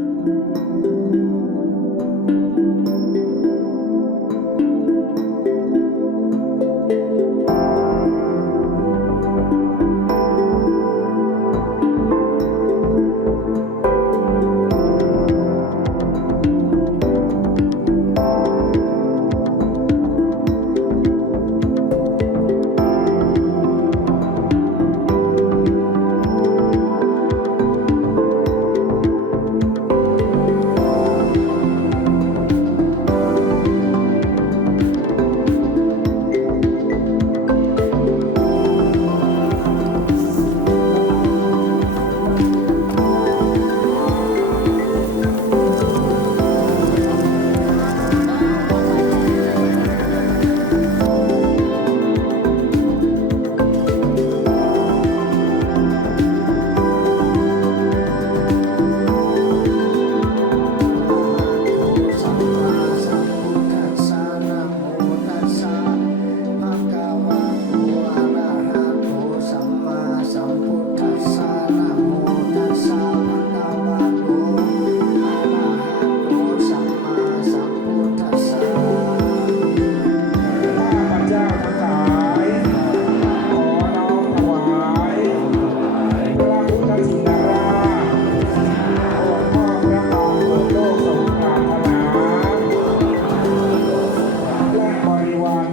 สัม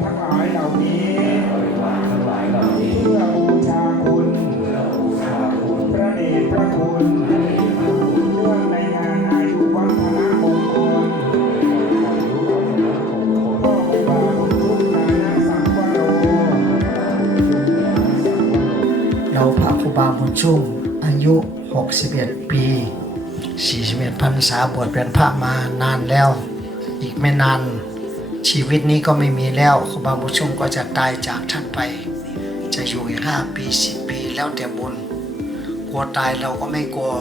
ทั้งหลายเหล่านี้เพื่อบูชาคุณพระเดชพระคุณเนื่องในงานอายุวัฒนมงคลพ่อครูบาบุญชุกนายสังวโรเราพระครูบาบุญชุ่มอายุ 61 ปี 41พรรษาบวชเป็นพระมานานแล้ว อีกไม่นาน ชีวิตนี้ก็ไม่มีแล้วครูบาบุญชุ่มก็จะตายจากท่านไป จะอยู่อีก5ปี10ปีแล้วแต่บุญกลัวตายเราก็ไม่กลัว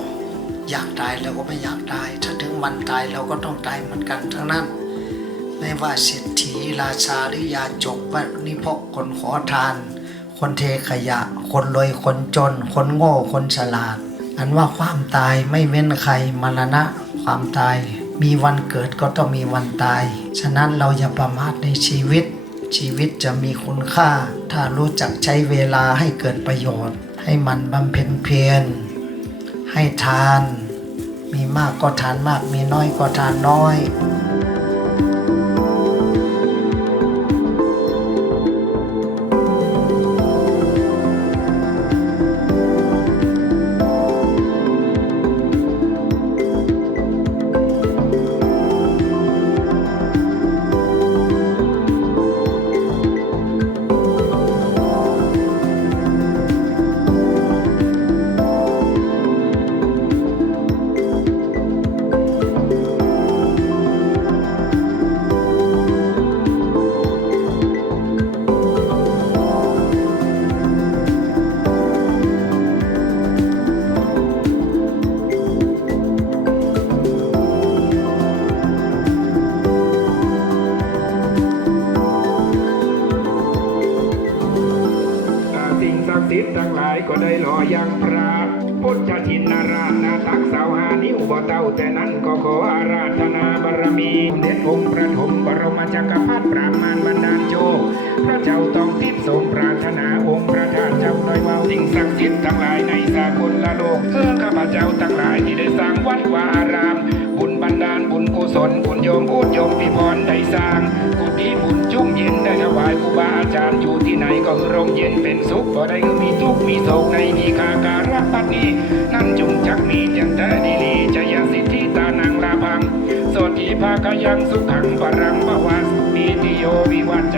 อยากตายเราก็ไม่อยากตาย ถ้าถึงวันตายเราก็ต้องตายเหมือนกันทั้งนั้น ไม่ว่าเศรษฐีราชาหรือยาจกว่านิพกคนขอทาน คนเทขยะ คนรวยคนจน คนโง่คนฉลาด อันว่าความตายไม่เว้นใครมรณะความตาย มีวันเกิดก็ต้องมีวันตาย ฉะนั้นเราอย่าประมาทในชีวิต ชีวิตจะมีคุณค่า ถ้ารู้จักใช้เวลาให้เกิดประโยชน์ ให้มันบำเพ็ญเพียร ให้ทาน มีมากก็ทานมาก มีน้อยก็ทานน้อย ทั้งหลายก็ได้หล่อยังพระพุทธชินาราชนาตักสาวหานิ้วบ่เต้าแต่นั้นก็ขออาราธนาบารมีเด็จองค์ประถมบรมจักรพรรดิปรามารบรรดาลโชคพระเจ้าต้องทิพย์ทรงปรารถนาองค์พระธาตุเจ้าน้อยเมาสิ่งศักดิ์สิทธิ์ทั้งหลายในสากลละโลกเพื่อข้าพเจ้าทั้งหลายที่ได้สร้างวัดวาอาราม บุญบันดาลบุญกุศลคุณโยมพูดโยมพิพรได้สร้าง อยู่ที่ไหนก็คือร่มเย็นเป็นสุขบ่ได้คือมีทุกข์มีโศกในมีคาการะปัดนี้ นั่นจุงจักมีจังแท้ดีลีจยสิทธิตานังลาพังโสดีภาคยังสุขังปรังปวาสปีติโยวิวัจจ